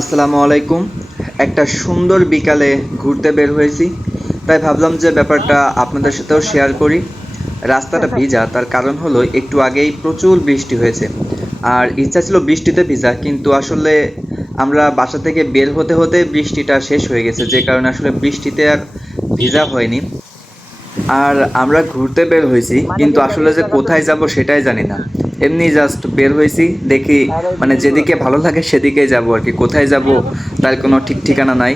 আসসালামু আলাইকুম। একটা সুন্দর বিকালে ঘুরতে বের হয়েছি, তাই ভাবলাম যে ব্যাপারটা আপনাদের সাথেও শেয়ার করি। রাস্তাটা ভিজা, তার কারণ হলো একটু আগেই প্রচুর বৃষ্টি হয়েছে। আর ইচ্ছা ছিল বৃষ্টিতে ভিজা, কিন্তু আসলে আমরা বাসা থেকে বের হতে হতে বৃষ্টিটা শেষ হয়ে গেছে, যে কারণে আসলে বৃষ্টিতে আর ভিজা হয়নি। আর আমরা ঘুরতে বের হয়েছি, কিন্তু আসলে যে কোথায় যাব সেটাই জানি না। এমনি জাস্ট বের হয়েছি, দেখি মানে যেদিকে ভালো লাগে সেদিকেই যাব আর কি। কোথায় যাব তার কোনো ঠিক ঠিকানা নাই।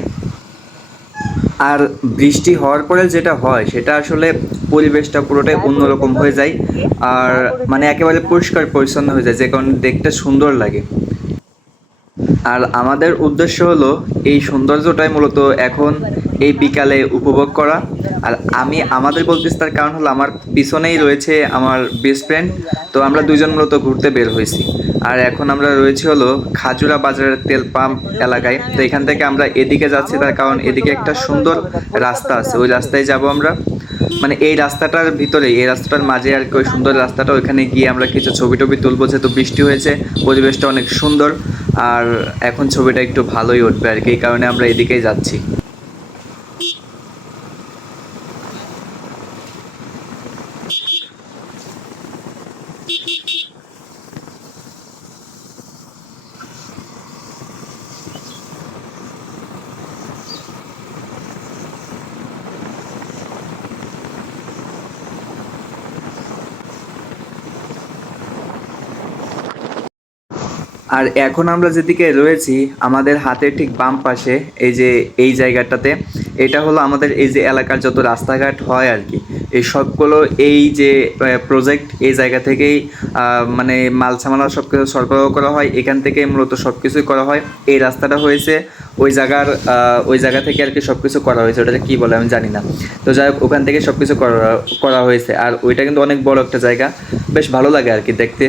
আর বৃষ্টি হওয়ার পরে যেটা হয় সেটা আসলে পরিবেশটা পুরোটাই অন্যরকম হয়ে যায়। আর মানে একেবারে পরিষ্কার পরিচ্ছন্ন হয়ে যায়, যে কারণে দেখতে সুন্দর লাগে। আর আমাদের উদ্দেশ্য হলো এই সৌন্দর্যটাই মূলত এখন এই বিকালে উপভোগ করা। আর আমি আমাদের বলতেছি, তার কারণ হলো আমার পিছনেই রয়েছে আমার বেস্ট ফ্রেন্ড। তো আমরা দুজন মূলত ঘুরতে বের হয়েছি। আর এখন আমরা রয়েছি হলো খাজুরা বাজারের তেল পাম্প এলাকায়। তো এখান থেকে আমরা এদিকে যাচ্ছি, তার কারণ এদিকে একটা সুন্দর রাস্তা আছে, ওই রাস্তায় যাব আমরা। মানে এই রাস্তাটার ভিতরে, এই রাস্তাটার মাঝে আর কি ওই সুন্দর রাস্তাটা, ওইখানে গিয়ে আমরা কিছু ছবি টবি তুলবো, যেহেতু বৃষ্টি হয়েছে, পরিবেশটা অনেক সুন্দর। আর এখন ছবিটা একটু ভালোই উঠবে আর কি, এই কারণে আমরা এদিকেই যাচ্ছি। আর এখন আমরা যেদিকে রয়েছি, আমাদের হাতের ঠিক বাম পাশে এই যে এই জায়গাটাতে, এটা হলো আমাদের এই যে এলাকার যত রাস্তাঘাট হয় আর কি, এই সবগুলো এই যে প্রজেক্ট, এই জায়গা থেকেই মানে মাল সামানা সব কিছু সরবরাহ করা হয়, এখান থেকেই মূলত সব কিছুই করা হয়। এই রাস্তাটা হয়েছে ওই জায়গা থেকে আর কি সব কিছু করা হয়েছে, ওটাকে কী বলে আমি জানি না। তো যাই হোক, ওখান থেকে সব কিছু করা করা হয়েছে। আর ওইটা কিন্তু অনেক বড় একটা জায়গা, বেশ ভালো লাগে আর কি দেখতে।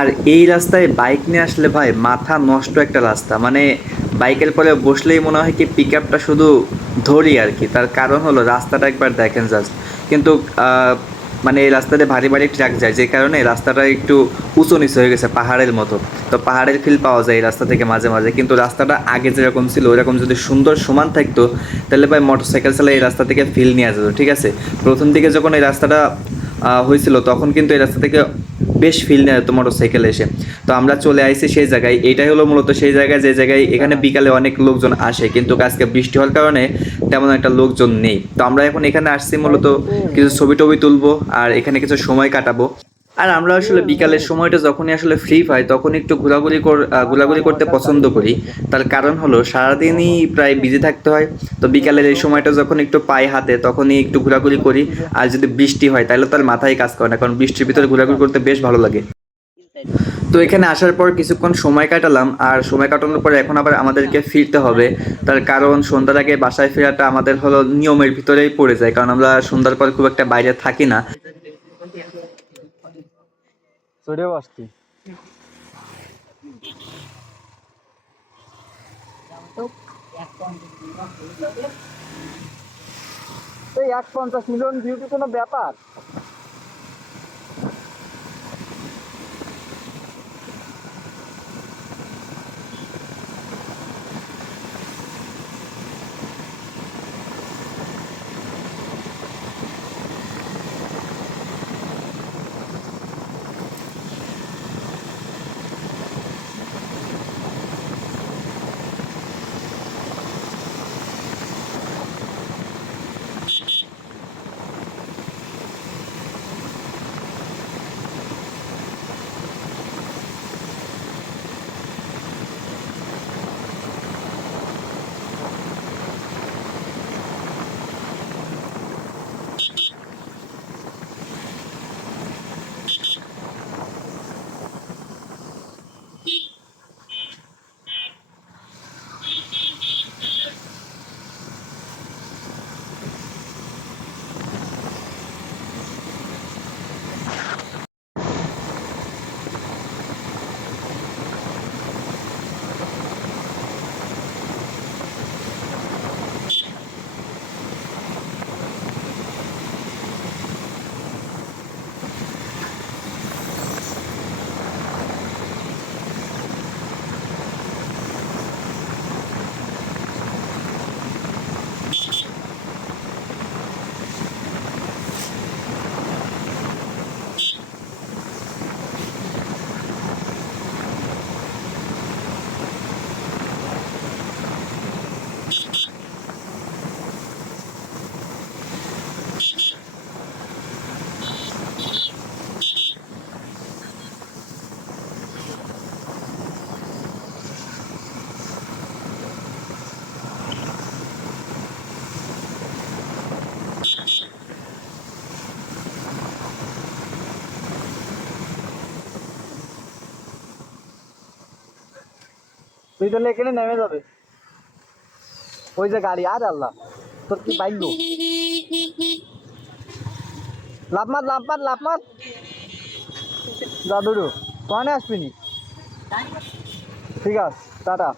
আর এই রাস্তায় বাইক নিয়ে আসলে ভাই মাথা নষ্ট একটা রাস্তা। মানে বাইকের পরে বসলেই মনে হয় কি পিক আপটা শুধু ধরি আর কি। তার কারণ হলো রাস্তাটা একবার দেখেন জাস্ট। কিন্তু মানে এই রাস্তাতে ভারী ভারী ট্রাক যায়, যে কারণে রাস্তাটা একটু উঁচু নিচু হয়ে গেছে পাহাড়ের মতো। তো পাহাড়ের ফিল পাওয়া যায় এই রাস্তা থেকে মাঝে মাঝে, কিন্তু রাস্তাটা আগে যেরকম ছিল ওইরকম যদি সুন্দর সমান থাকতো, তাহলে ভাই মোটরসাইকেল চালিয়ে এই রাস্তা থেকে ফিল নিয়ে যেত। ঠিক আছে, প্রথম দিকে যখন এই রাস্তাটা হয়েছিল তখন কিন্তু এই রাস্তা থেকে বেশ ফিল নেয় তো মোটরসাইকেল এসে। তো আমরা চলে আইছি সেই জায়গায়, এইটাই হলো মূলত সেই জায়গায় যে জায়গায় এখানে বিকালে অনেক লোকজন আসে, কিন্তু আজকে বৃষ্টি হওয়ার কারণে তেমন একটা লোকজন নেই। তো আমরা এখন এখানে আসছি মূলত কিছু ছবি টবি তুলবো আর এখানে কিছু সময় কাটাবো। আর আমরা আসলে বিকালের সময়টা যখনই আসলে ফ্রি পাই তখন একটু ঘোরাঘুরি করতে পছন্দ করি। তার কারণ হলো সারাদিনই প্রায় বিজি থাকতে হয়। তো বিকালের এই সময়টা যখন একটু পাই হাতে তখনই একটু ঘোরাঘুরি করি। আর যদি বৃষ্টি হয় তাহলে তার মাথায় কাজ করে না, কারণ বৃষ্টির ভিতরে ঘোরাঘুরি করতে বেশ ভালো লাগে। তো এখানে আসার পর কিছুক্ষণ সময় কাটালাম, আর সময় কাটানোর পরে এখন আবার আমাদেরকে ফিরতে হবে। তার কারণ সন্ধ্যার আগে বাসায় ফেরাটা আমাদের হলো নিয়মের ভিতরেই পড়ে যায়, কারণ আমরা সন্ধ্যার পর খুব একটা বাইরে থাকি না। এই 150 মিলিয়ন ভিউ কি কোনো ব্যাপার? তুই তাহলে এখানে নেমে যাবে ওই যে গাড়ি। আর আল্লাহ তোর কি বাইক গো, লাভ মার লাভ মার লাভ মার। দাদুরু কনে আসবিনি? ঠিক আছে, টাটা।